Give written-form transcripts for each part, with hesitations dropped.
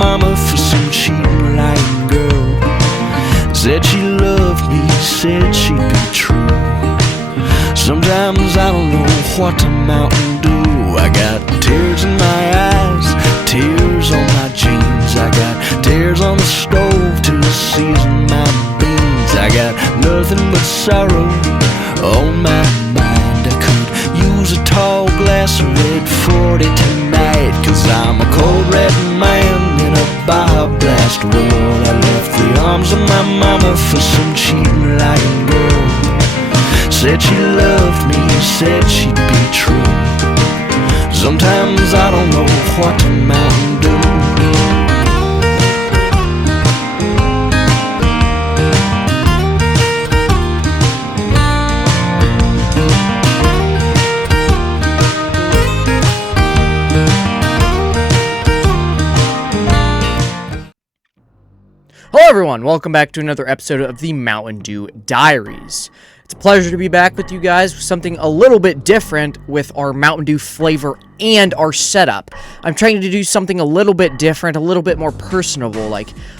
mama for some cheating lying girl. Said she loved me, said she'd be true. Sometimes I don't know what to Mountain Dew. I got tears in my eyes, tears on my jeans. I got tears on the stove to season my beans. I got nothing but sorrow on my mind. I could use a tall glass of red 40 tonight, 'cause I'm a cold red man in a bar blast world. I left the arms of my mama for some cheating lying girl. Said she loved me, said she'd be true. Sometimes I don't know what to Mountain Dew. Hello everyone, welcome back to another episode of the Mountain Dew Diaries. It's a pleasure to be back with you guys with something a little bit different with our Mountain Dew flavor and our setup. I'm trying to do something a little bit different, a little bit more personable.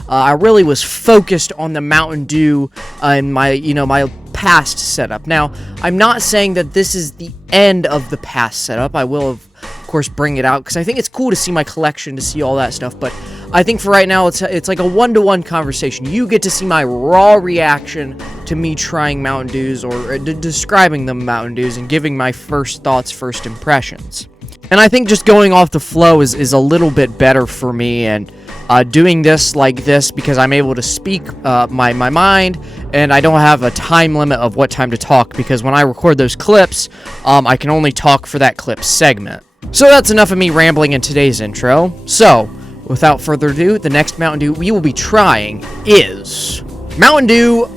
I really was focused on the Mountain Dew in my past setup. Now, I'm not saying that this is the end of the past setup. I will, of course, bring it out because I think it's cool to see my collection, to see all that stuff, but I think for right now, it's like a one-to-one conversation. You get to see my raw reaction to me trying Mountain Dews or describing the Mountain Dews and giving my first thoughts, first impressions. And I think just going off the flow is a little bit better for me, and doing this like this because I'm able to speak my mind, and I don't have a time limit of what time to talk, because when I record those clips, I can only talk for that clip segment. So that's enough of me rambling in today's intro. So, without further ado, the next Mountain Dew we will be trying is Mountain Dew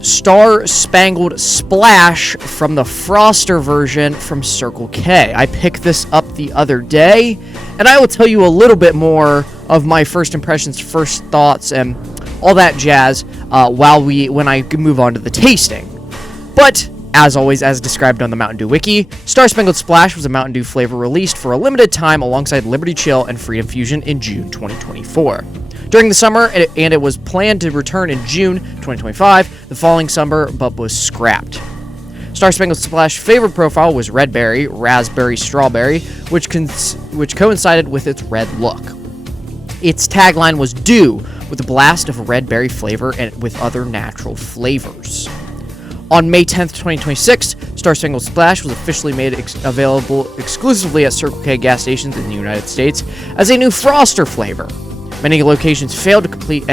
Star Spangled Splash from the Froster version from Circle K. I picked this up the other day, and I will tell you a little bit more of my first impressions, first thoughts, and all that jazz when I move on to the tasting. But as always, as described on the Mountain Dew Wiki, Star Spangled Splash was a Mountain Dew flavor released for a limited time alongside Liberty Chill and Freedom Fusion in June 2024. During the summer, and it was planned to return in June 2025, the following summer, but was scrapped. Star Spangled Splash flavor profile was red berry, raspberry, strawberry, which coincided with its red look. Its tagline was "Dew with a blast of red berry flavor and with other natural flavors." On May 10th, 2026, Star Spangled Splash was officially made available exclusively at Circle K gas stations in the United States as a new Froster flavor. Many locations failed to completely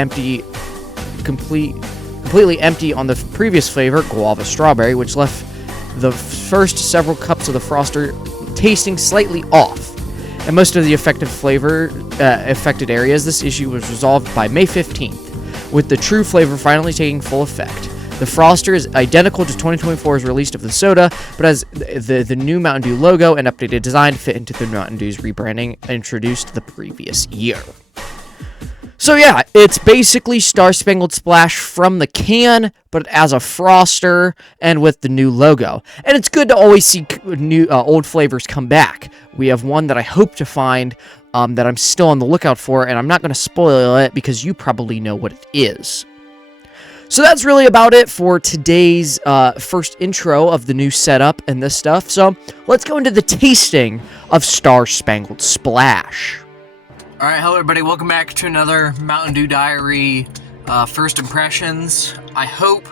empty on the previous flavor, Guava Strawberry, which left the first several cups of the Froster tasting slightly off. In most of the affected areas, this issue was resolved by May 15th, with the true flavor finally taking full effect. The Froster is identical to 2024's release of the soda, but has the new Mountain Dew logo and updated design fit into the Mountain Dew's rebranding introduced the previous year. So yeah, it's basically Star Spangled Splash from the can, but as a Froster and with the new logo. And it's good to always see new old flavors come back. We have one that I hope to find that I'm still on the lookout for, and I'm not going to spoil it because you probably know what it is. So that's really about it for today's first intro of the new setup and this stuff. So let's go into the tasting of Star Spangled Splash. Alright, hello everybody, welcome back to another Mountain Dew Diary first impressions. I hope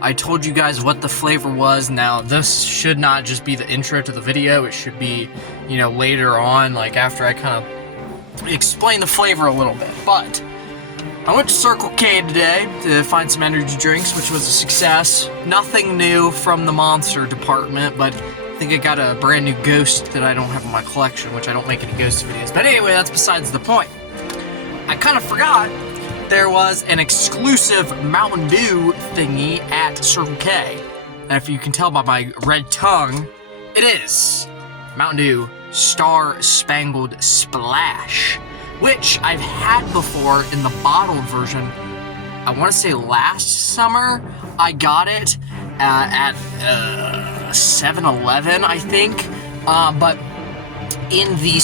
I told you guys what the flavor was. Now, this should not just be the intro to the video, it should be, later on, like after I kind of explain the flavor a little bit. But I went to Circle K today to find some energy drinks, which was a success. Nothing new from the monster department, but I think I got a brand new Ghost that I don't have in my collection, which I don't make any Ghost videos. But anyway, that's besides the point. I kind of forgot there was an exclusive Mountain Dew thingy at Circle K. And if you can tell by my red tongue, it is Mountain Dew Star Spangled Splash, which I've had before in the bottled version. I want to say last summer I got it at 7-Eleven, I think. But in the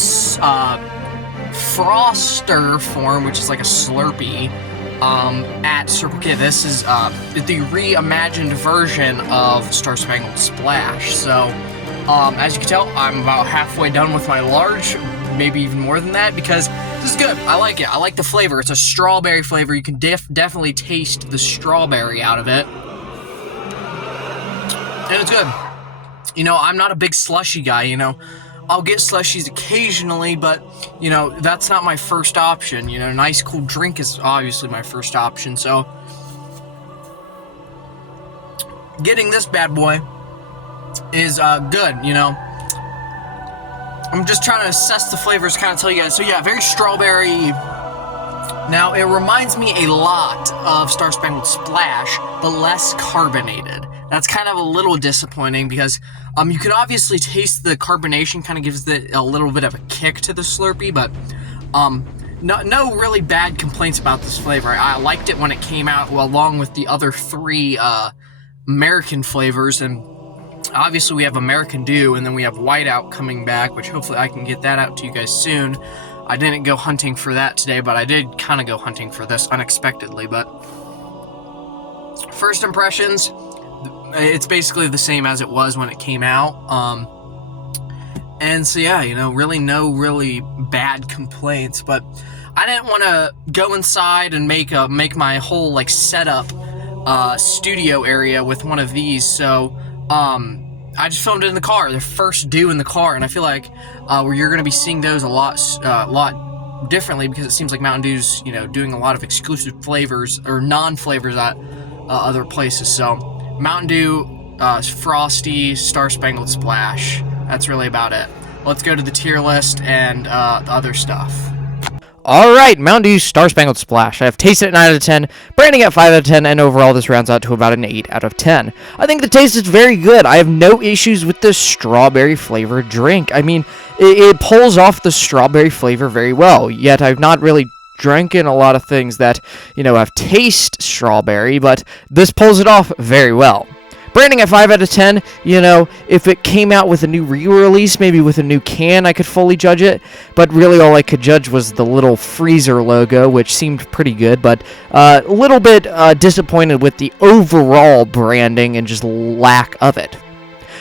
Froster form, which is like a Slurpee, at Circle K. This is the reimagined version of Star Spangled Splash. So, as you can tell, I'm about halfway done with my large, maybe even more than that, because this is good. I like it. I like the flavor. It's a strawberry flavor. You can definitely taste the strawberry out of it. And it's good. You know, I'm not a big Slushie guy, you know. I'll get Slushies occasionally, but, you know, that's not my first option. You know, nice, cool drink is obviously my first option, so getting this bad boy is good, you know. I'm just trying to assess the flavors, kind of tell you guys. So, yeah, very strawberry. Now, it reminds me a lot of Star Spangled Splash, but less carbonated. That's kind of a little disappointing because you can obviously taste the carbonation, kind of gives a little bit of a kick to the Slurpee, but no really bad complaints about this flavor. I liked it when it came out, well, along with the other 3 American flavors, and obviously we have American Dew, and then we have Whiteout coming back, which hopefully I can get that out to you guys soon. I didn't go hunting for that today, but I did kind of go hunting for this unexpectedly. But first impressions, it's basically the same as it was when it came out. And so yeah, you know, no really bad complaints. But I didn't want to go inside and make my whole like setup studio area with one of these. So I just filmed it in the car, the first Dew in the car, and I feel like where you're going to be seeing those a lot differently, because it seems like Mountain Dew's, you know, doing a lot of exclusive flavors or non-flavors at other places. So Mountain Dew, Frosty, Star Spangled Splash. That's really about it. Let's go to the tier list and the other stuff. Alright, Mountain Dew Star Spangled Splash. I have tasted it 9 out of 10, branding at 5 out of 10, and overall this rounds out to about an 8 out of 10. I think the taste is very good. I have no issues with this strawberry flavored drink. I mean, it pulls off the strawberry flavor very well, yet I've not really drinking a lot of things that, you know, have taste strawberry, but this pulls it off very well. Branding at 5 out of 10, you know, if it came out with a new re-release, maybe with a new can, I could fully judge it, but really all I could judge was the little freezer logo, which seemed pretty good, but a little bit disappointed with the overall branding and just lack of it.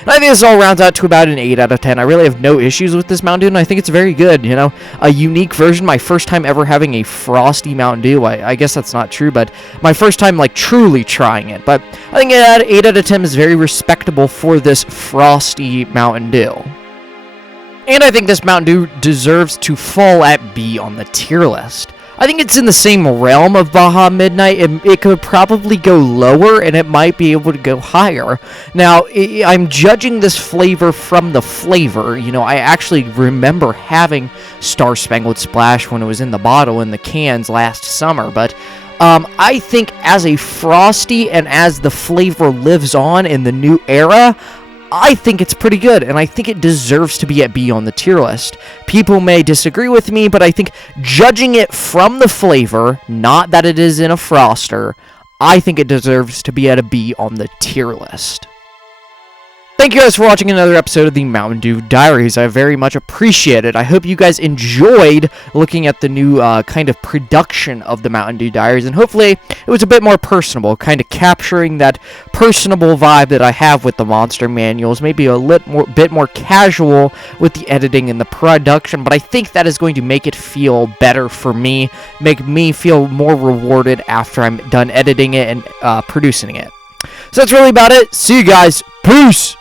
And I think this all rounds out to about an 8 out of 10. I really have no issues with this Mountain Dew, and I think it's very good, you know. A unique version, my first time ever having a frosty Mountain Dew. I guess that's not true, but my first time, like, truly trying it. But I think 8 out of 10 is very respectable for this frosty Mountain Dew. And I think this Mountain Dew deserves to fall at B on the tier list. I think it's in the same realm of Baja Midnight. It could probably go lower, and it might be able to go higher. Now, I'm judging this flavor from the flavor. You know, I actually remember having Star Spangled Splash when it was in the bottle in the cans last summer, but I think as a Frosty and as the flavor lives on in the new era, I think it's pretty good, and I think it deserves to be at B on the tier list. People may disagree with me, but I think judging it from the flavor, not that it is in a Froster, I think it deserves to be at a B on the tier list. Thank you guys for watching another episode of the Mountain Dew Diaries. I very much appreciate it. I hope you guys enjoyed looking at the new kind of production of the Mountain Dew Diaries, and hopefully it was a bit more personable, kind of capturing that personable vibe that I have with the Monster Manuals, maybe a bit more casual with the editing and the production, but I think that is going to make it feel better for me, make me feel more rewarded after I'm done editing it and producing it. So that's really about it. See you guys. Peace!